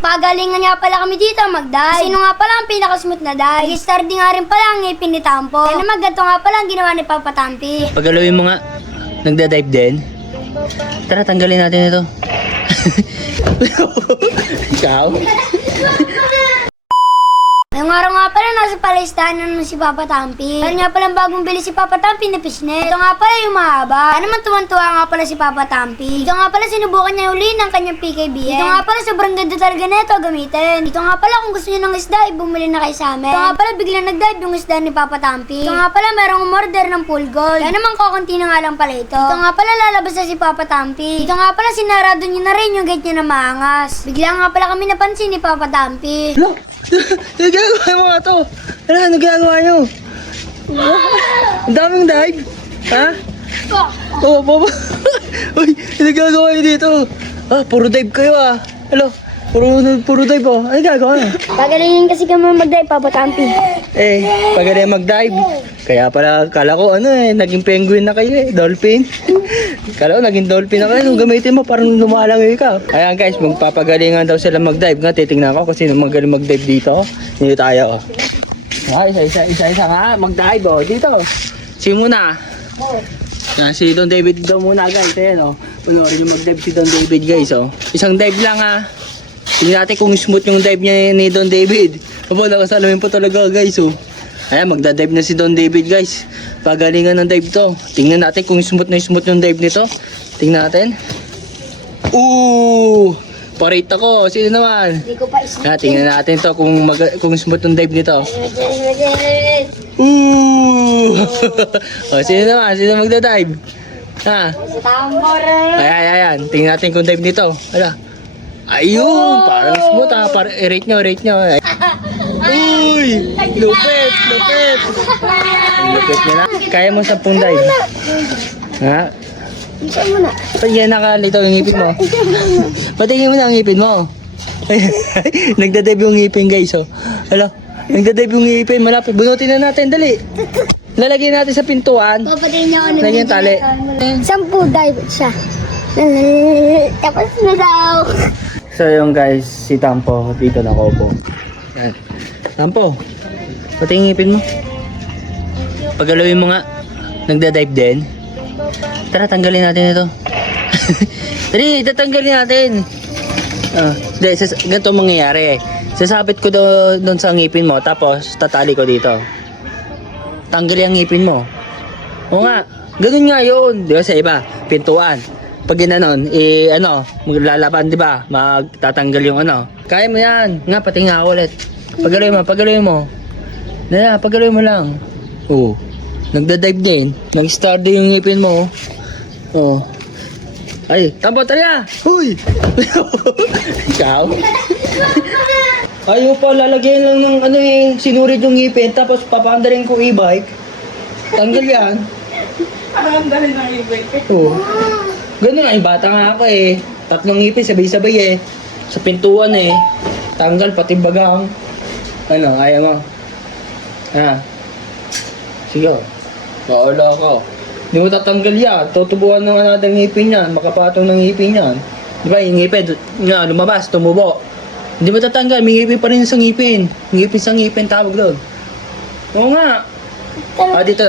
Pagalingan nga pala kami dito mag-dive. Sino nga pala ang pinaka-smooth na dive? Nag-starting nga rin pala ang ngipin ni Tampo. Kaya naman ganito nga pala ang ginawa ni Papa Tampi. Pagalawin mo nga. Nagda-dive din. Tara, tanggalin natin ito. Ikaw? Ngayong araw nga pala nasa palaistaan na si Papa Tampi. Kaya nga pala bagong bili si Papa Tampi na fishnet. Ito nga pala yung mahaba. Kaya naman tuwan-tuwa nga pala si Papa Tampi. Ito nga pala sinubukan niya uli ng kanyang PKBM. Ito nga pala sobrang ganda talaga nito gamitin. Ito nga pala kung gusto niyo ng isda, bumili na kayo sa amin. Ito nga pala biglang nag-dive yung isda ni Papa Tampi. Ito nga pala merong umorder ng full gold. Kaya naman kakunti na nga lang pala ito. Ito nga pala lalabas na si Papa Tampi. Ito nga pala sinarado niyo na rin yung gate niya na maangas. Bigla nga pala kami napansin ni Papa Tampi. Hello? Nagagawa yung mga to. Ano, nagagawa nyo? Ang daming dive. Ha? Oo, papa. Uy, nagagawa nyo dito. Ah, puro dive kayo ah. Hello? Puro dive oh. Ano gagawa nyo? Pagalingin kasi kami mag-dive, Papa Tampi. Eh, pagaling mag-dive. Kaya pala, kala ko naging penguin na kayo eh. Dolphin. Kala ko naging dolphin na kayo. Nung gamitin mo, parang lumalangoy ka. Ayan guys, magpapagalingan daw sila mag-dive. Nga, titingnan ko kung sino magaling mag-dive dito. Dito tayo oh. Ah, isa nga. Mag-dive oh. Dito. Sino muna? Si Don David daw muna guys. Ayan oh. Panoorin yung mag-dive si Don David guys oh. Isang dive lang ah. Tingnan natin kung smooth yung dive niya ni Don David. Opo, nakasalamin po talaga guys oh. Ayan, magda-dive na si Don David guys. Pagalingan ng dive to. Tingnan natin kung smooth na smooth yung dive nito. Tingnan natin. Ooh! Parate ako. Sino naman? Hindi ko pa isip. Tingnan natin to kung smooth yung dive nito. Ooh! Sino naman? Sino magda-dive? Ha? Si Tambor. Ayan. Tingnan natin kung dive nito. Ala. Ayun! Parang smooth ha. Rate nyo. Uy! Lupit! Ang lupit nyo na. Kaya mo 10 dive. Ha? Isa mo na. Ba't yan nakalitaw yung ngipin mo? Patingin mo na ang ngipin mo. Nagdadive yung ngipin guys oh. Hala, nagdadive yung ngipin. Malapit. Bunutin na natin. Dali. Lalagyan natin sa pintuan. Papatingin niyo ano. Lagyan tali. 10 dive siya. Tapos na daw. So yung guys, si Tampo dito nakaupo. Yan. Tampo, pati yung ngipin mo. Pagalawin mo nga. Nagda-dive din. Tara, tanggalin natin ito. Dali, tatanggalin natin. Ganito mangyayari. Sasabit ko doon sa ngipin mo, tapos tatali ko dito. Tanggalin ang ngipin mo. Oo nga, ganun nga yun. Di ba sa iba, pintuan. Pag ginanon, maglalaban, di ba? Magtatanggal yung Kaya mo yan. Nga, pati nga ulit. Pagalawin mo. Pagalawin mo lang. Oo. Nagda-dive din. Nag-start din yung ngipin mo. Oo. Ay, Tampo, tara! Huy! Ikaw? Ayaw pa, lalagyan lang ng sinurid yung ngipin, tapos papaandarin ko e-bike. Tanggal yan. Paramdamin ng e-bike. Oo. Ganun nga, bata nga ako eh. 3 ngipin, sabay-sabay eh. Sa pintuan eh. Tanggal, pati bagang. Ayaw mo? Sige. Baala ka. Hindi mo tatanggal yan. Tutubuan ng another ngipin yan. Makapatong ng ngipin yan. Di ba, yung ngipin, lumabas, tumubo. Hindi mo tatanggal, may ngipin pa rin sa ngipin. Ngipin sa ngipin, tawag doon. Oo nga. Dito.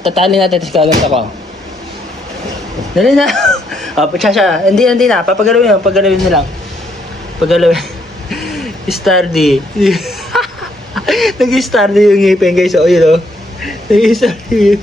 Tatali natin, tapos kaganto ko. Dali na. Hindi na. Papagalawin mo lang. Pagalawin. Stardy. Nag-stardy yung ngipin guys. O, yun o. Nag-stardy.